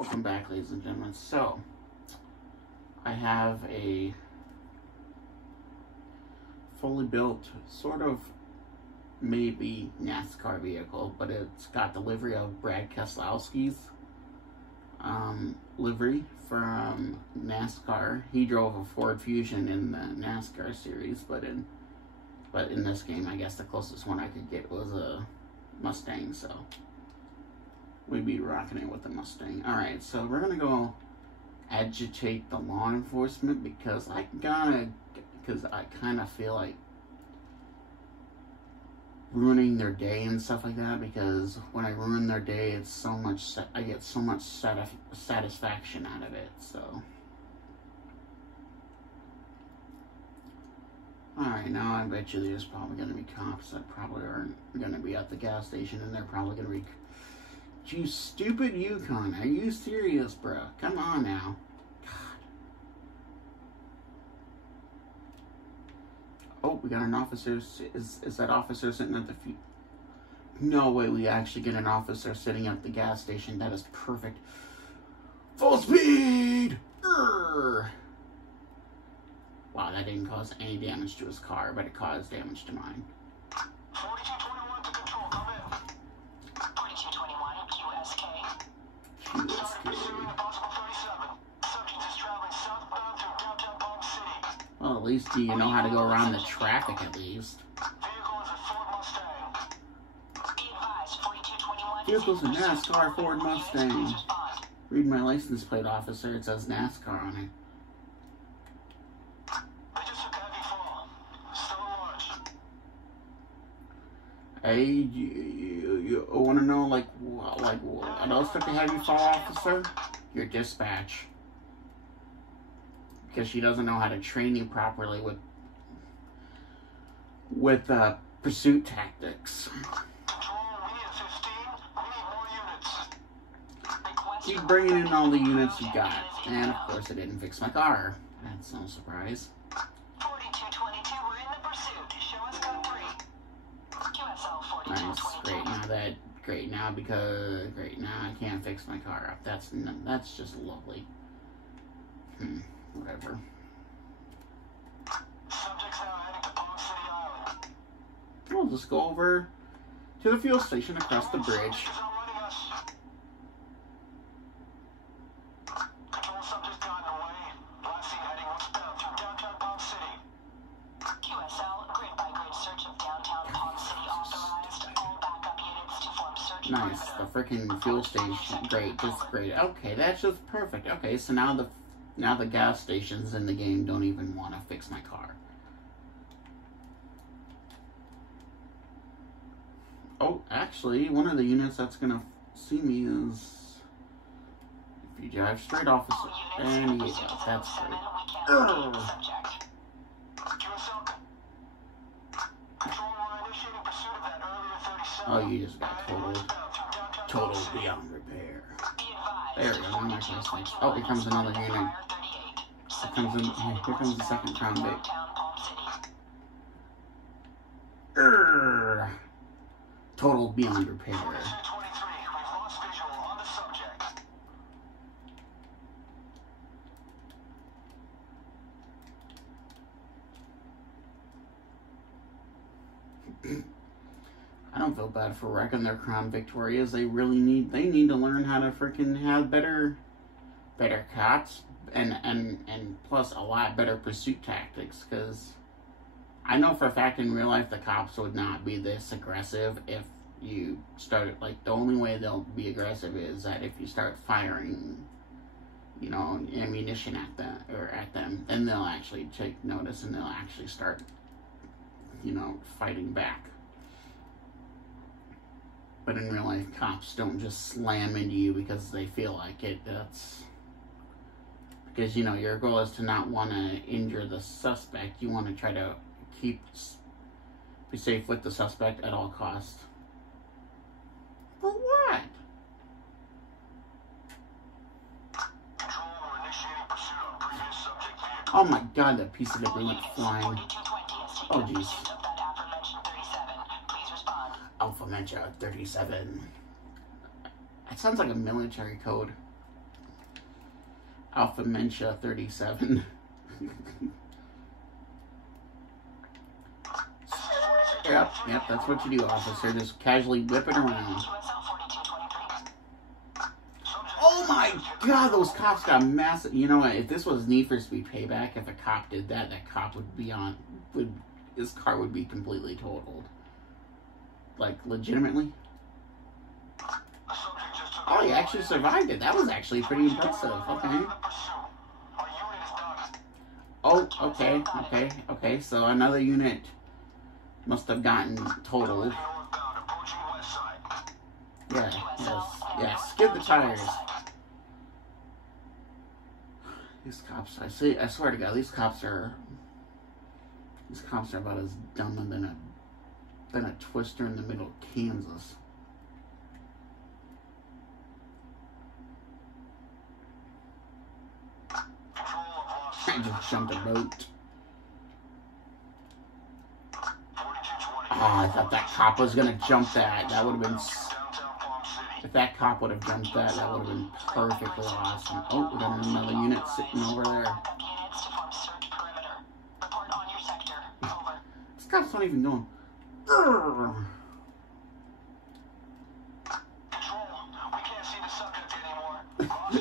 Welcome back, ladies and gentlemen. So, I have a fully built, sort of, maybe NASCAR vehicle, but it's got the livery of Brad Keselowski's livery from NASCAR. He drove a Ford Fusion in the NASCAR series, but in this game, I guess the closest one I could get was a Mustang, so we'd be rocking it with the Mustang. Alright, so we're gonna go agitate the law enforcement because I kind of feel like ruining their day and stuff like that, because when I ruin their day, it's so much, I get so much satisfaction out of it, so. Alright, now I bet you there's probably going to be cops that probably aren't going to be at the gas station, and they're probably going to be, you stupid Yukon, are you serious, bro? Come on now. God. Oh, we got an officer. Is that officer sitting at the feet? No way we actually get an officer sitting at the gas station. That is perfect. Full speed! Urgh. Wow, that didn't cause any damage to his car, but it caused damage to mine. 4221 to control, come in. 4221, QSK. Started pursuing a possible 37. Subject is traveling southbound through downtown Palm City. Well, at least you know how to go around the traffic, at least. Vehicle is a Ford Mustang. Be advised, 4221. Vehicle's a NASCAR Ford Mustang. Read my license plate, officer. It says NASCAR on it. Hey, you want to know, like what else took a heavy fall, officer? Your dispatch. Because she doesn't know how to train you properly with pursuit tactics. Keep bringing in all the units you got. And, of course, it didn't fix my car. That's no surprise. 4222, we're in the pursuit. Show us code 3. Nice, great now I can't fix my car up. That's just lovely. Whatever. Subjects now heading to Palm City Island. We'll just go over to the fuel station across the bridge. Control subject gotten away. Last seen heading westbound through downtown Palm City. QSL, grid by grid search of downtown Palm City authorized. All backup units to form search Nice, the freaking fuel station, great, just great. Okay, that's just perfect. Okay, so now the gas stations in the game don't even want to fix my car. Oh, actually, one of the units that's gonna see me is if you drive straight, officer. And yeah, that's great. Oh, you just got total beyond repair. There we go. Oh, here comes another unit. Here comes the second Crown Vic. Total beyond repair. I don't feel bad for wrecking their Crown Victorias. They need to learn how to freaking have better cops and plus a lot better pursuit tactics, because I know for a fact in real life the cops would not be this aggressive if you started, like, the only way they'll be aggressive is that if you start firing, you know, ammunition at them, then they'll actually take notice and they'll actually start, you know, fighting back. But in real life, cops don't just slam into you because they feel like it. That's because, you know, your goal is to not want to injure the suspect. You want to try to be safe with the suspect at all costs. For what? Oh my god, that piece of debris went flying. Oh jeez. Alpha Mencha 37. That sounds like a military code. Alpha Mencha 37. Yep, that's what you do, officer. Just casually whip it around. Oh my god, those cops got massive. You know what? If this was Need for Speed Payback, if a cop did that, that cop would be on. His car would be completely totaled. Like, legitimately. Oh, he actually survived it. That was actually pretty impressive. Okay. Oh, okay. So another unit must have gotten totaled. Yeah, skid the tires. These cops, I swear to God, these cops are about as dumb than a twister in the middle of Kansas. I just jumped a boat. Oh, I thought that cop was gonna jump that. That would have been. If that cop would have jumped that, that would have been perfectly awesome. Oh, we got another unit sitting over there. This cop's not even going. Urgh.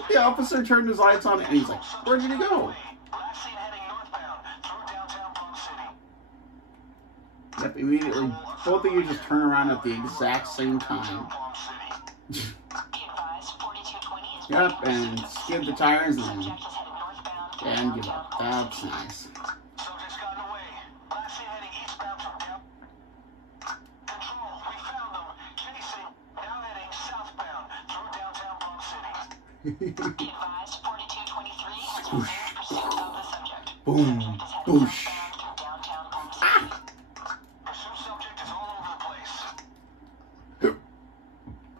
The officer turned his lights on and he's like, "Where'd you go?" Yep, immediately. Both of you just turn around at the exact same time. Yep, and skid the tires and give up. That's nice. Boom, boosh. Ah!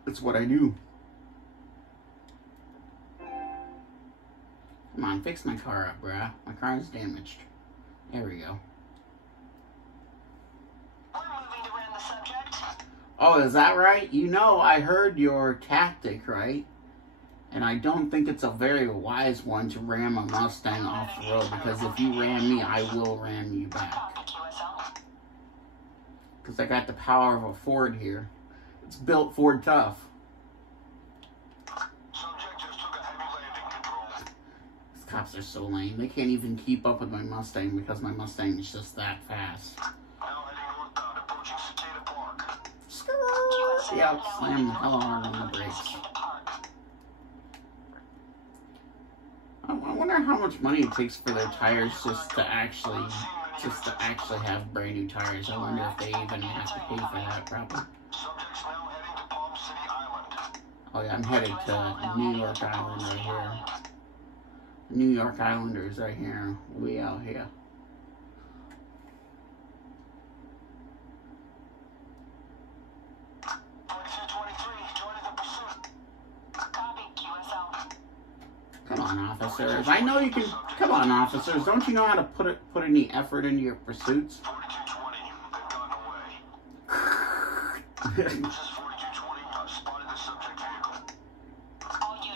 That's what I do. Come on, fix my car up, bruh. My car is damaged. There we go. We're moving to ram the subject. Oh, is that right? You know, I heard your tactic, right? And I don't think it's a very wise one to ram a Mustang off the road, because if you ram me, I will ram you back. Because I got the power of a Ford here. It's built Ford tough. These cops are so lame. They can't even keep up with my Mustang because my Mustang is just that fast. Yep, slam the hell hard on the brakes. I wonder how much money it takes for their tires just to actually have brand new tires. I wonder if they even have to pay for that, probably. Oh yeah, I'm headed to New York Island right here. New York Islanders right here. We out here. Come on, officers. I know you can. Come on, officers. Don't you know how to put any effort into your pursuits?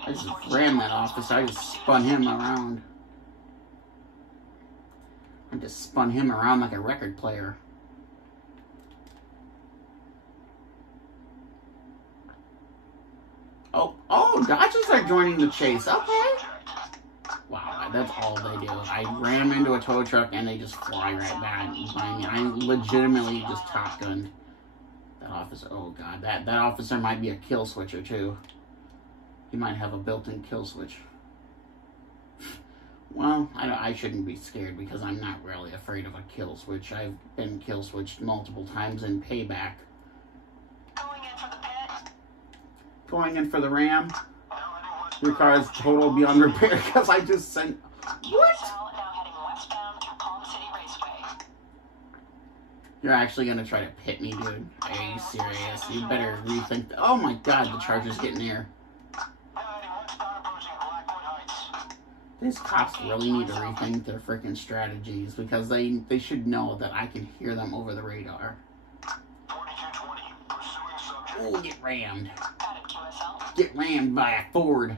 I just rammed that officer. I just spun him around. I just spun him around like a record player. Oh, Dodges are joining the chase. Okay. Wow, that's all they do. I ram into a tow truck and they just fly right back behind me. I legitimately just Top Gunned that officer. Oh god, that officer might be a kill switcher too. He might have a built-in kill switch. Well, I shouldn't be scared because I'm not really afraid of a kill switch. I've been kill switched multiple times in Payback. Going in for the ram. Your car is total beyond repair because I just sent. What? You're actually gonna try to pit me, dude? Are you serious? You better rethink. Oh my god, the Charger's getting near. These cops really need to rethink their freaking strategies because they should know that I can hear them over the radar. Oh, get rammed. Get rammed by a Ford.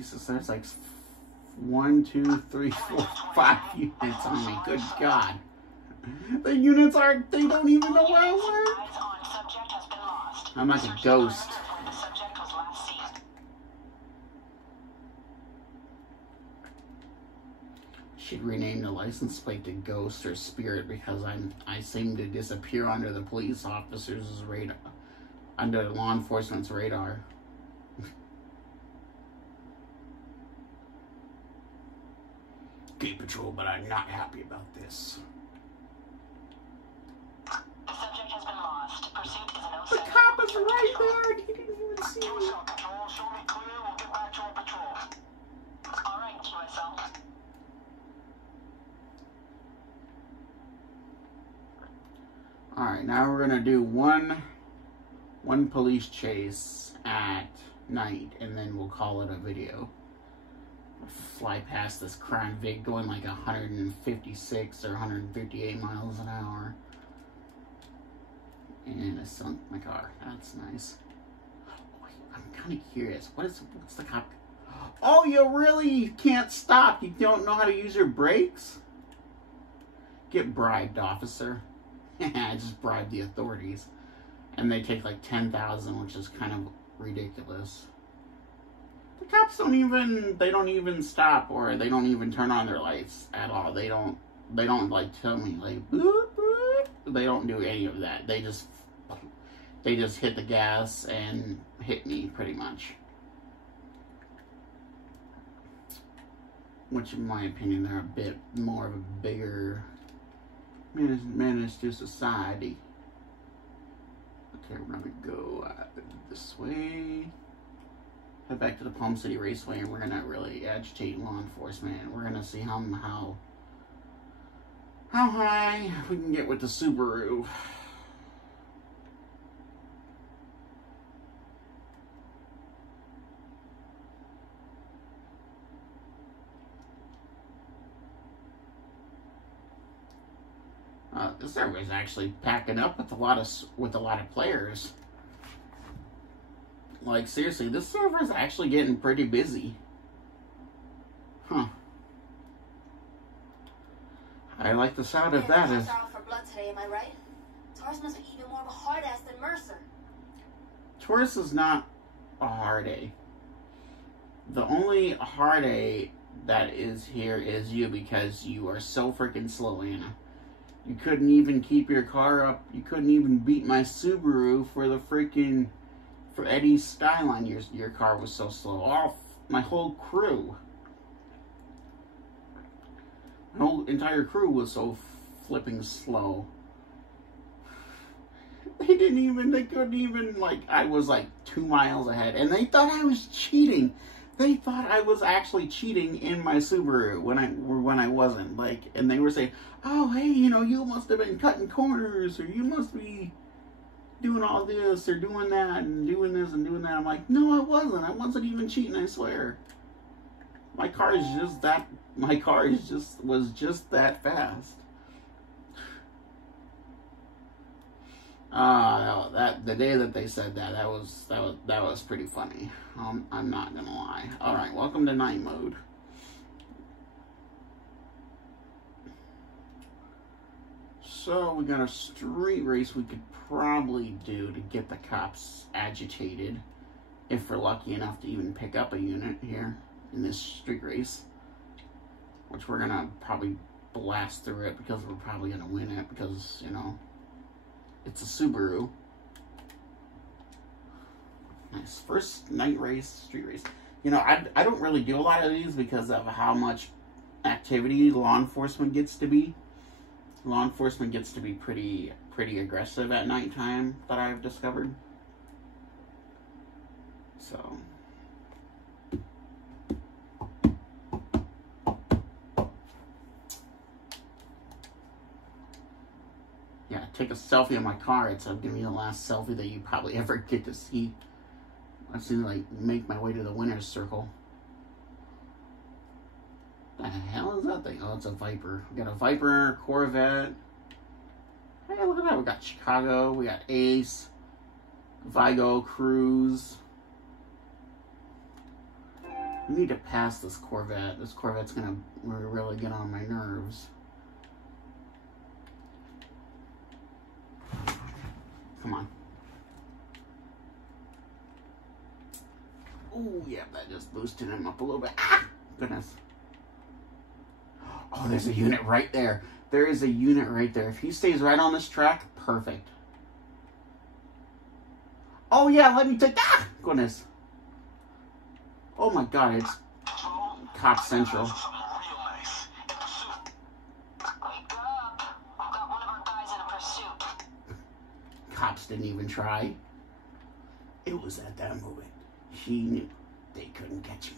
Jesus, there's like 1, 2, 3, 4, 5 units on me. Good God. The units aren't, they don't even know where I work. I'm like a ghost. Should rename the license plate to Ghost or Spirit because I seem to disappear under the police officers' radar, under law enforcement's radar. Gate patrol, but I'm not happy about this. The subject has been lost. Pursuit is an The cop is right there and he didn't even see me. QSL control, show me clear. We'll get back to our patrol. All right, QSL. Alright, now we're gonna do one police chase at night and then we'll call it a video. Fly past this Crown Vic going like 156 or 158 miles an hour. And I sunk my car. That's nice. Oh, I'm kind of curious. What's the cop? Oh, you really can't stop. You don't know how to use your brakes? Get bribed, officer. I just bribed the authorities. And they take like 10,000, which is kind of ridiculous. The cops don't even stop, or they don't even turn on their lights at all. They don't like tell me like boop, boop. They don't do any of that. They just hit the gas and hit me pretty much. Which in my opinion they're a bit more of a bigger menace to society. Okay, we're gonna go this way. Head back to the Palm City Raceway, and we're gonna really agitate law enforcement. And we're gonna see how high we can get with the Subaru. This server is actually packing up with a lot of players. Like, seriously, this server is actually getting pretty busy. Huh. I like the sound of that. Is for blood today, am I right? Taurus must be even more of a hard ass than Mercer. Taurus is not a hard A. The only hard A that is here is you, because you are so freaking slow, Anna. You couldn't even keep your car up. You couldn't even beat my Subaru for Eddie's Skyline. Your car was so slow. My whole crew. My whole entire crew was so flipping slow. They couldn't even, like, I was like 2 miles ahead. And they thought I was cheating. They thought I was actually cheating in my Subaru when I wasn't. Like, and they were saying, oh, hey, you must have been cutting corners, or you must be doing all this, or doing that, and doing this, and doing that. I'm like, no, I wasn't. I wasn't even cheating, I swear. My car was just that fast. The day that they said that was pretty funny. I'm not gonna lie. All right, welcome to night mode. So we got a street race we could probably do to get the cops agitated, if we're lucky enough to even pick up a unit here in this street race, which we're gonna probably blast through it because we're probably gonna win it because, it's a Subaru. Nice. First night race, street race. I don't really do a lot of these because of how much activity law enforcement gets to be. Law enforcement gets to be pretty aggressive at nighttime, that I've discovered. So. Yeah, take a selfie of my car. It's gonna be the last selfie that you probably ever get to see. I've seen, like, make my way to the winner's circle. The hell is that thing? Oh, it's a Viper. We got a Viper, Corvette. Hey, look at that. We got Chicago. We got Ace. Vigo, Cruise. We need to pass this Corvette. This Corvette's gonna really get on my nerves. Come on. Oh, yeah, that just boosted him up a little bit. Ah! Goodness. Oh, there's a unit right there. There is a unit right there. If he stays right on this track, perfect. Oh, yeah, let me take that. Goodness. Oh, my God, it's Cop Central. Wake up. We've got one of our guys in a pursuit. Cops didn't even try. It was at that moment. He knew they couldn't catch me.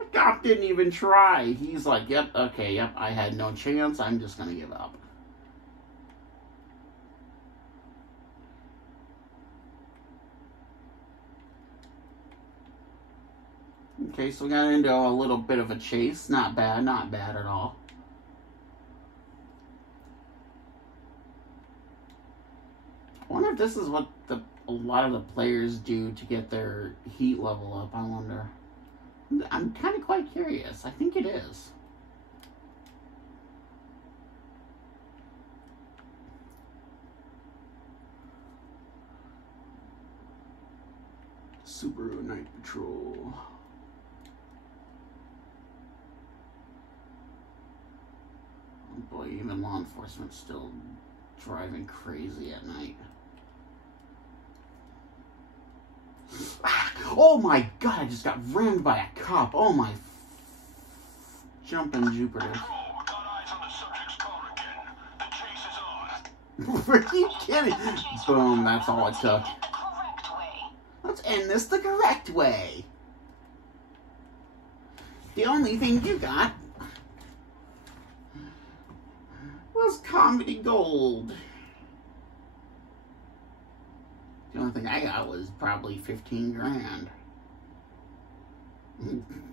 The cop didn't even try. He's like, yep, okay, yep, I had no chance. I'm just going to give up. Okay, so we got into a little bit of a chase. Not bad at all. I wonder if this is what a lot of the players do to get their heat level up. I wonder. I'm kind of quite curious. I think it is. Subaru Night Patrol. Oh boy, even law enforcement's still driving crazy at night. Oh my God, I just got rammed by a cop. Oh my jumping Jupiter. Are you kidding? Boom, that's all it took. Let's end this the correct way. The only thing you got was comedy gold. The only thing I got was probably 15 grand.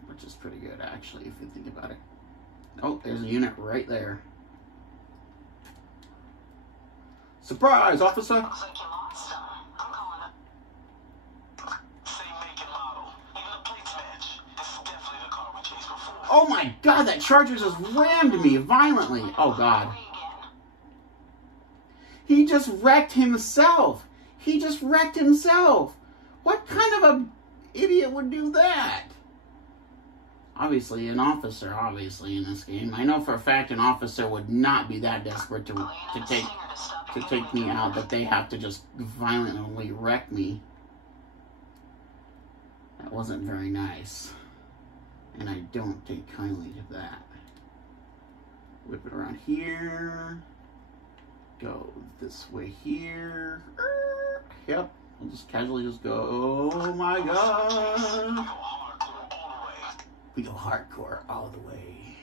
Which is pretty good, actually, if you think about it. Oh, there's a unit right there. Surprise, officer! Looks like you lost some. I'm calling it. Same make and model. Even the plates match. This is definitely the car we chased before. Oh my God, that Charger just rammed me violently. Oh God. He just wrecked himself. He just wrecked himself. What kind of a idiot would do that? Obviously, an officer, in this game. I know for a fact an officer would not be that desperate to take me out that they have to just violently wreck me. That wasn't very nice. And I don't take kindly to that. Whip it around here. Go this way here. Yep. We'll just casually just go. Oh my God. We go hardcore all the way.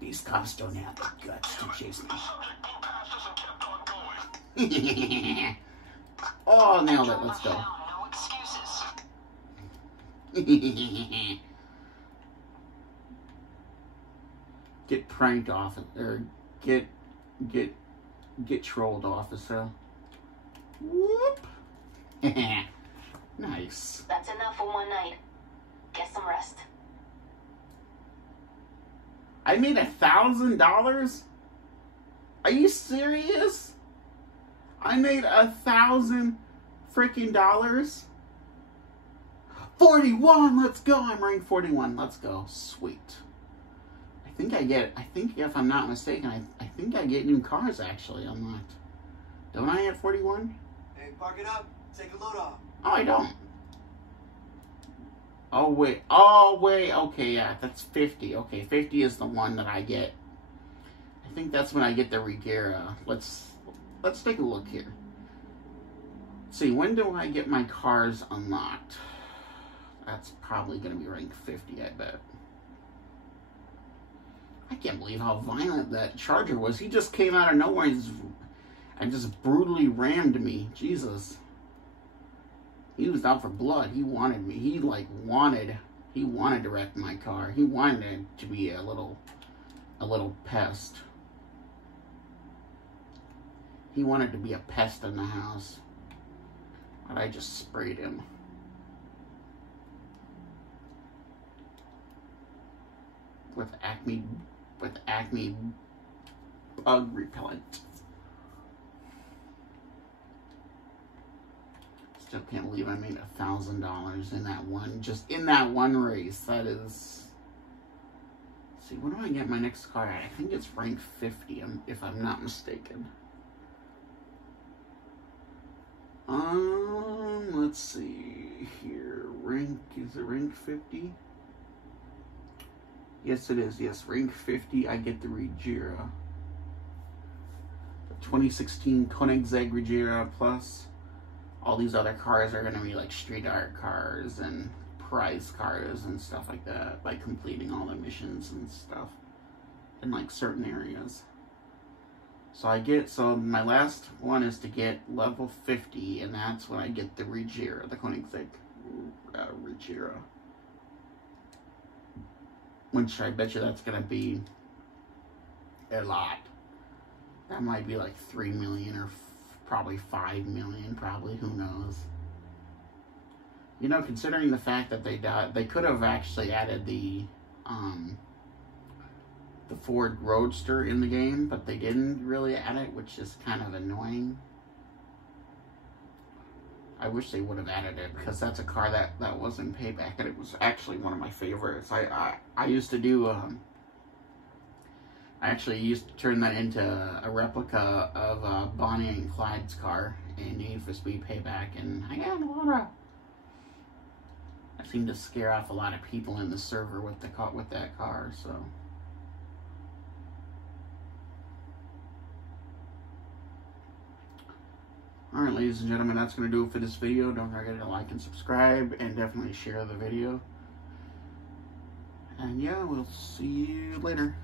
These cops don't have the guts to chase me. Oh, nailed it. Let's go. No excuses. Get pranked off, or get trolled, officer. Whoop. Nice. That's enough for one night. Get some rest. I made $1,000? Are you serious? I made $1,000 freaking dollars? 41, let's go. I'm rank 41. Let's go. Sweet. I think if I'm not mistaken, I think I get new cars actually unlocked. Don't I at 41? Hey, park it up. Take a load off. Oh, I don't. Oh, wait. Oh, wait. Okay, yeah, that's 50. Okay, 50 is the one that I get. I think that's when I get the Regera. Let's take a look here. See, when do I get my cars unlocked? That's probably going to be rank 50, I bet. I can't believe how violent that Charger was. He just came out of nowhere and just brutally rammed me. Jesus. He was out for blood. He wanted me. He wanted to wreck my car. He wanted it to be a little pest. He wanted to be a pest in the house. But I just sprayed him. With Acme bug repellent. Still can't believe I made $1,000 in that one, just in that one race. That is. See, what do I get my next car at? I think it's rank 50, if I'm not mistaken. Let's see here. Is it rank 50? Yes, it is. Yes, rank 50. I get the Regera. The 2016 Koenigsegg Regera Plus. All these other cars are going to be like street art cars and prize cars and stuff like that, by completing all the missions and stuff in like certain areas. So my last one is to get level 50, and that's when I get the Regera, the Koenigsegg Regera. Which I bet you that's gonna be a lot. That might be like 3 million or probably 5 million, probably, who knows. You know, considering the fact that they could have actually added the Ford Roadster in the game, but they didn't really add it, which is kind of annoying. I wish they would have added it, because that's a car that was in Payback, and it was actually one of my favorites. I used to do, I actually used to turn that into a replica of Bonnie and Clyde's car in Need for Speed Payback, and I got a lot of... I seem to scare off a lot of people in the server with that car, so... Alright, ladies and gentlemen, that's going to do it for this video. Don't forget to like and subscribe, and definitely share the video. And yeah, we'll see you later.